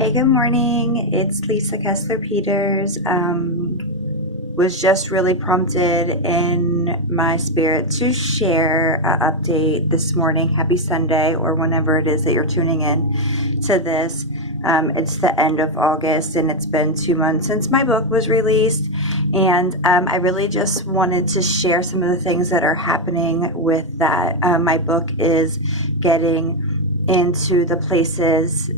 Hey, good morning. It's Lisa Kessler-Peters. Was just really prompted in my spirit to share an update this morning. Happy Sunday, or whenever it is that you're tuning in to this. It's the end of August, and it's been 2 months since my book was released. And I really just wanted to share some of the things that are happening with that. My book is getting into the places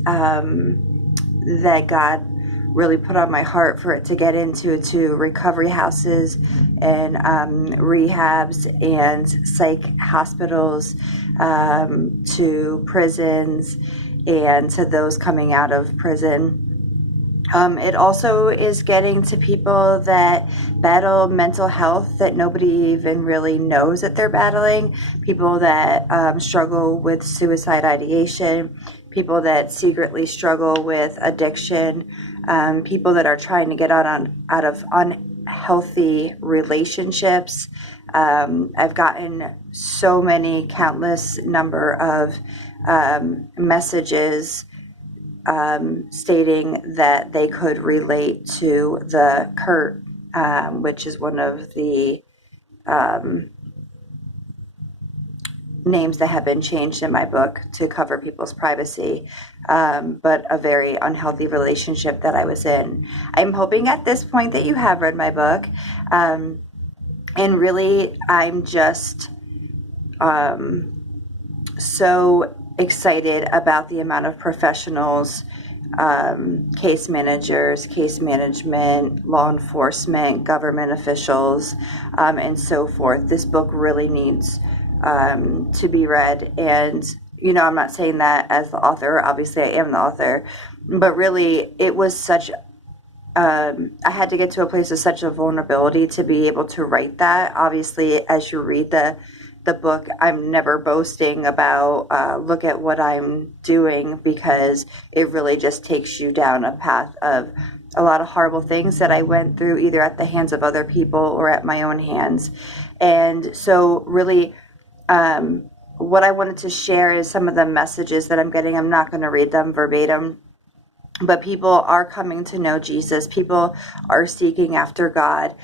that God really put on my heart for it to get into, to recovery houses and rehabs and psych hospitals, to prisons and to those coming out of prison. It also is getting to people that battle mental health that nobody even really knows that they're battling, people that struggle with suicide ideation, people that secretly struggle with addiction, people that are trying to get out of unhealthy relationships. I've gotten so many countless number of messages stating that they could relate to the Kurt, which is one of the names that have been changed in my book to cover people's privacy, but a very unhealthy relationship that I was in. I'm hoping at this point that you have read my book, and really I'm just so excited about the amount of professionals, case managers, case management, law enforcement, government officials, and so forth. This book really needs to be read. And, I'm not saying that as the author. Obviously, I am the author. But really, it was such I had to get to a place of such a vulnerability to be able to write that. Obviously, as you read the book, I'm never boasting about look at what I'm doing, because it really just takes you down a path of a lot of horrible things that I went through, either at the hands of other people or at my own hands. And so really, what I wanted to share is some of the messages that I'm getting. I'm not going to read them verbatim, but people are coming to know Jesus. People are seeking after God.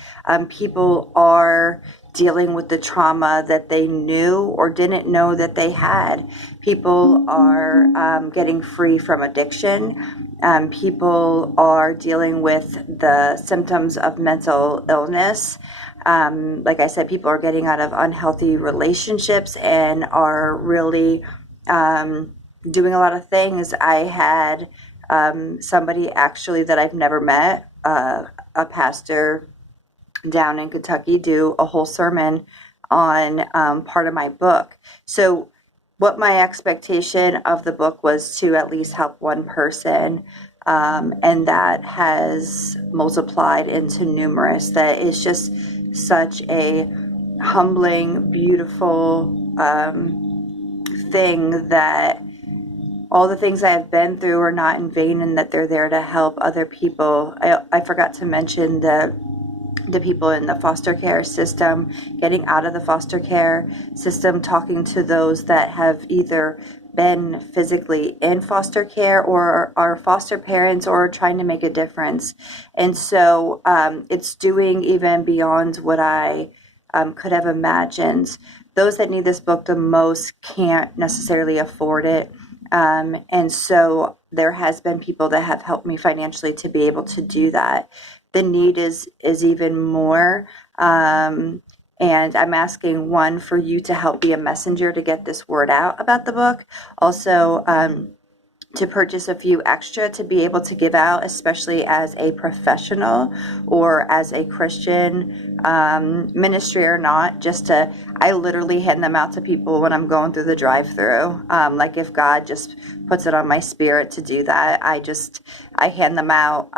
People are dealing with the trauma that they knew or didn't know that they had. People are getting free from addiction. People are dealing with the symptoms of mental illness. Like I said, people are getting out of unhealthy relationships and are really doing a lot of things. I had somebody actually that I've never met, a pastor down in Kentucky, do a whole sermon on part of my book. So what my expectation of the book was to at least help one person, and that has multiplied into numerous. That is just such a humbling, beautiful thing, that all the things I have been through are not in vain, and that they're there to help other people. I forgot to mention the people in the foster care system, getting out of the foster care system, talking to those that have either been physically in foster care or are foster parents or trying to make a difference. And so it's doing even beyond what I could have imagined. Those that need this book the most can't necessarily afford it. And so there has been people that have helped me financially to be able to do that. The need is even more. And I'm asking, one, for you to help be a messenger to get this word out about the book. Also, to purchase a few extra to be able to give out, especially as a professional or as a Christian, ministry or not, I literally hand them out to people when I'm going through the drive-through. Like if God just puts it on my spirit to do that, I hand them out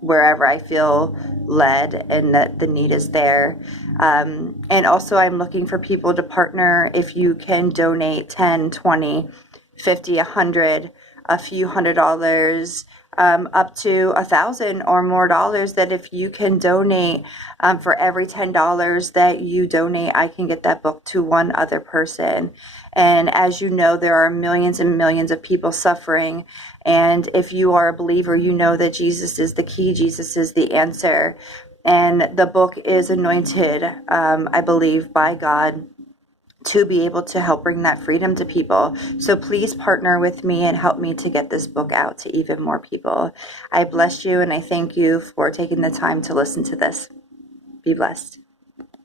wherever I feel led and that the need is there. And also I'm looking for people to partner. If you can donate 10, 20, 50, 100, a few $100s, up to $1,000 or more dollars, that if you can donate, for every $10 that you donate, I can get that book to one other person. And as you know, there are millions and millions of people suffering. And if you are a believer, you know that Jesus is the key, Jesus is the answer. And the book is anointed, I believe, by God to be able to help bring that freedom to people. So please partner with me and help me to get this book out to even more people. I bless you and I thank you for taking the time to listen to this. Be blessed.